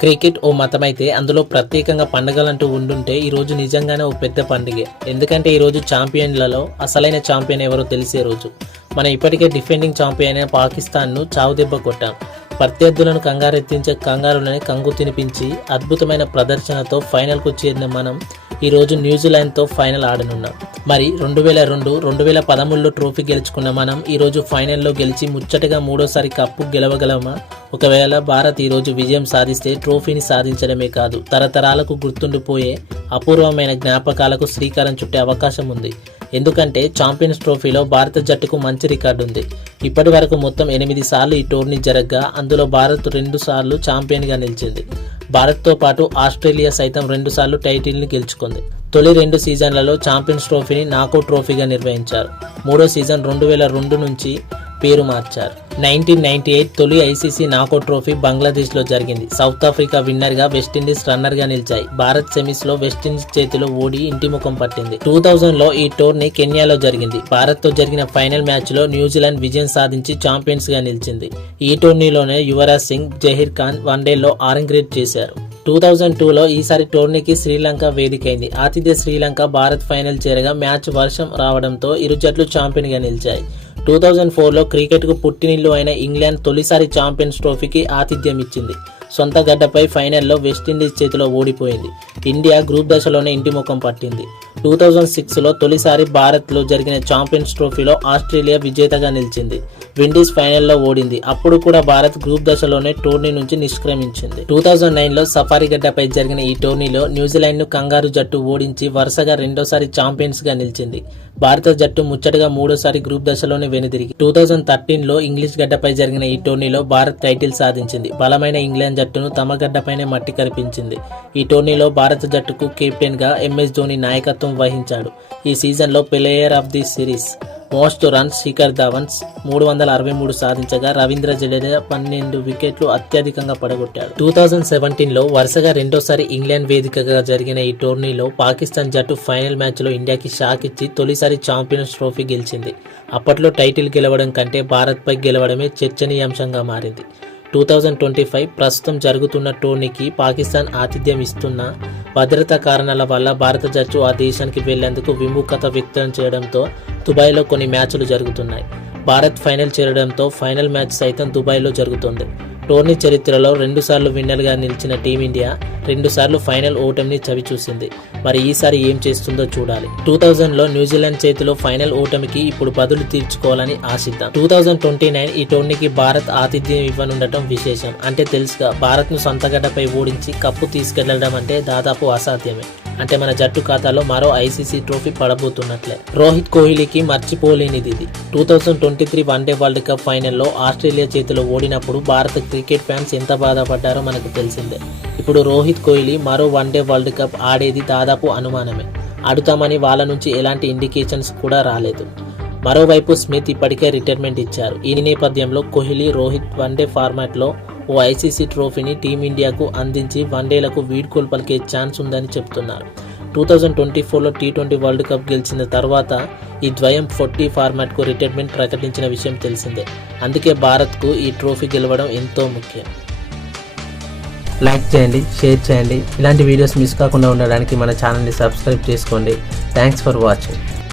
Cricket ఓ మతమైతే అందులో ప్రత్యేకంగా పండుగలంటూ ఉండుంటే ఈ రోజు నిజంగానే ఓ పెద్ద పండుగే. ఎందుకంటే ఈ రోజు ఛాంపియన్లలో అసలైన ఛాంపియన్ ఎవరో తెలిసే రోజు. మనం ఇప్పటికే డిఫెండింగ్ ఛాంపియన్ అయిన పాకిస్తాన్ను చావుదెబ్బ కొట్టాం. ప్రత్యర్థులను కంగారెత్తించే కంగారులని కంగు తినిపించి అద్భుతమైన ప్రదర్శనతో ఫైనల్కు చేరిన మనం ఈ రోజు న్యూజిలాండ్తో ఫైనల్ ఆడనున్నాం. మరి 2002, 2013లో ట్రోఫీ గెలుచుకున్న మనం ఈ రోజు ఫైనల్లో గెలిచి ముచ్చటగా మూడోసారి కప్పు గెలవగలమా? ఒకవేళ భారత్ ఈ రోజు విజయం సాధిస్తే ట్రోఫీని సాధించడమే కాదు, తరతరాలకు గుర్తుండిపోయే అపూర్వమైన జ్ఞాపకాలకు శ్రీకారం చుట్టే అవకాశం ఉంది. ఎందుకంటే ఛాంపియన్స్ ట్రోఫీలో భారత జట్టుకు మంచి రికార్డు ఉంది. ఇప్పటి వరకు మొత్తం 8 సార్లు ఈ టోర్నీ జరగగా అందులో భారత్ 2 సార్లు ఛాంపియన్గా నిలిచింది. భారత్తో పాటు ఆస్ట్రేలియా సైతం 2 సార్లు టైటిల్ని గెలుచుకుంది. తొలి 2 సీజన్లలో ఛాంపియన్స్ ట్రోఫీని నాకౌట్ ట్రోఫీగా నిర్వహించారు. మూడో సీజన్ 2002 నుంచి పేరు మార్చారు. 1998 తొలి ఐసీసీ నాకౌట్ ట్రోఫీ బంగ్లాదేశ్లో జరిగింది. సౌత్ ఆఫ్రికా విన్నర్గా, వెస్టిండీస్ రన్నర్గా నిలిచాయి. భారత్ సెమీస్లో వెస్టిండీస్ చేతిలో ఓడి ఇంటి ముఖం పట్టింది. 2000లో ఈ టోర్నీ కెన్యాలో జరిగింది. భారత్తో జరిగిన ఫైనల్ మ్యాచ్లో న్యూజిలాండ్ విజయం సాధించి ఛాంపియన్స్గా నిలిచింది. ఈ టోర్నీలోనే యువరాజ్ సింగ్, జహీర్ ఖాన్ వన్డేలో ఆరంగేట్ చేశారు. 2002లో ఈసారి టోర్నీకి శ్రీలంక వేదికైంది. ఆతిథ్య శ్రీలంక భారత్ ఫైనల్ చేరగా మ్యాచ్ వర్షం రావడంతో ఇరు జట్లు ఛాంపియన్గా నిలిచాయి. 2004లో క్రికెట్కు పుట్టినిల్లు అయిన ఇంగ్లాండ్ తొలిసారి ఛాంపియన్స్ ట్రోఫీకి ఆతిథ్యం ఇచ్చింది. సొంత గడ్డపై ఫైనల్లో వెస్టిండీస్ చేతిలో ఓడిపోయింది. ఇండియా గ్రూప్ దశలోనే ఇంటి ముఖం పట్టింది. 2006లో తొలిసారి భారత్లో జరిగిన ఛాంపియన్స్ ట్రోఫీలో ఆస్ట్రేలియా విజేతగా నిలిచింది. విండీస్ ఫైనల్లో ఓడింది. అప్పుడు కూడా భారత్ గ్రూప్ దశలోనే టోర్నీ నుంచి నిష్క్రమించింది. 2009లో సఫారీ గడ్డపై జరిగిన ఈ టోర్నీలో న్యూజిలాండ్ను కంగారు జట్టు ఓడించి వరుసగా రెండోసారి ఛాంపియన్స్గా నిలిచింది. భారత జట్టు ముచ్చటగా మూడోసారి గ్రూప్ దశలోనే వెనుదిరిగి 2013లో ఇంగ్లీష్ గడ్డపై జరిగిన ఈ టోర్నీలో భారత్ టైటిల్ సాధించింది. బలమైన ఇంగ్లాండ్ జట్టును తమ గడ్డపైనే మట్టి కరిపించింది. ఈ టోర్నీలో భారత జట్టుకు కెప్టెన్గా ఎంఎస్ ధోని నాయకత్వం వహించాడు. ఈ సీజన్లో player of the series, most runs Shikhar Dhawan 363 సాధించగా రవీంద్ర జడేజా 12 వికెట్లు అత్యధికంగా పడగొట్టాడు. 2017లో వరుసగా రెండోసారి ఇంగ్లాండ్ వేదికగా జరిగిన ఈ టోర్నీలో పాకిస్తాన్ జట్టు ఫైనల్ మ్యాచ్లో ఇండియాకి షాక్ ఇచ్చి తొలిసారి ఛాంపియన్స్ ట్రోఫీ గెలిచింది. అప్పట్లో టైటిల్ గెలవడం కంటే భారత్పై గెలవడమే చర్చనీయాంశంగా మారింది. 2025 ప్రస్తుతం జరుగుతున్న టోర్నీకి పాకిస్తాన్ ఆతిథ్యం ఇస్తున్న భద్రతా కారణాల వల్ల భారత జట్టు ఆ దేశానికి వెళ్లేందుకు విముఖత వ్యక్తం చేయడంతో దుబాయ్లో కొన్ని మ్యాచ్లు జరుగుతున్నాయి. భారత్ ఫైనల్ చేరడంతో ఫైనల్ మ్యాచ్ సైతం దుబాయ్లో జరుగుతుంది. టోర్నీ చరిత్రలో 2 సార్లు విన్నర్గా నిలిచిన టీమిండియా 2 సార్లు ఫైనల్ ఓటమిని చవిచూసింది. మరి ఈసారి ఏం చేస్తుందో చూడాలి. 2000లో న్యూజిలాండ్ చేతిలో ఫైనల్ ఓటమికి ఇప్పుడు బదులు తీర్చుకోవాలని ఆశిద్దాం. 2029 ఈ టోర్నీకి భారత్ ఆతిథ్యం ఇవ్వనుండటం విశేషం. అంటే తెలుసుగా, భారత్ను సొంతగడ్డపై ఓడించి కప్పు తీసుకెళ్లడం అంటే దాదాపు అసాధ్యమే. అంటే మన జట్టు ఖాతాలో మరో ఐసీసీ ట్రోఫీ పడబోతున్నట్లే. రోహిత్ కోహ్లీకి మర్చిపోలేనిది ఇది. 2023 వన్డే వరల్డ్ కప్ ఫైనల్లో ఆస్ట్రేలియా చేతిలో ఓడినప్పుడు భారత క్రికెట్ ఫ్యాన్స్ ఎంత బాధపడ్డారో మనకు తెలిసిందే. ఇప్పుడు రోహిత్ కోహ్లీ మరో వన్డే వరల్డ్ కప్ ఆడేది దాదాపు అనుమానమే. ఆడుతామని వాళ్ళ నుంచి ఎలాంటి ఇండికేషన్స్ కూడా రాలేదు. మరోవైపు స్మిత్ ఇప్పటికే రిటైర్మెంట్ ఇచ్చారు. ఈ నేపథ్యంలో కోహ్లీ, రోహిత్ వన్డే ఫార్మాట్లో ఓ ఐసీసీ ట్రోఫీని టీమిండియాకు అందించి వన్డేలకు వీడ్కోలు పలికే ఛాన్స్ ఉందని చెప్తున్నారు. 2024లో T20 వరల్డ్ కప్ గెలిచిన తర్వాత ఈ ద్వయం 40 ఫార్మాట్కు రిటైర్మెంట్ ప్రకటించిన విషయం తెలిసిందే. అందుకే భారత్కు ఈ ట్రోఫీ గెలవడం ఎంతో ముఖ్యం. లైక్ చేయండి, షేర్ చేయండి. ఇలాంటి వీడియోస్ మిస్ కాకుండా ఉండడానికి మన ఛానల్ని సబ్స్క్రైబ్ చేసుకోండి. Thanks for watching.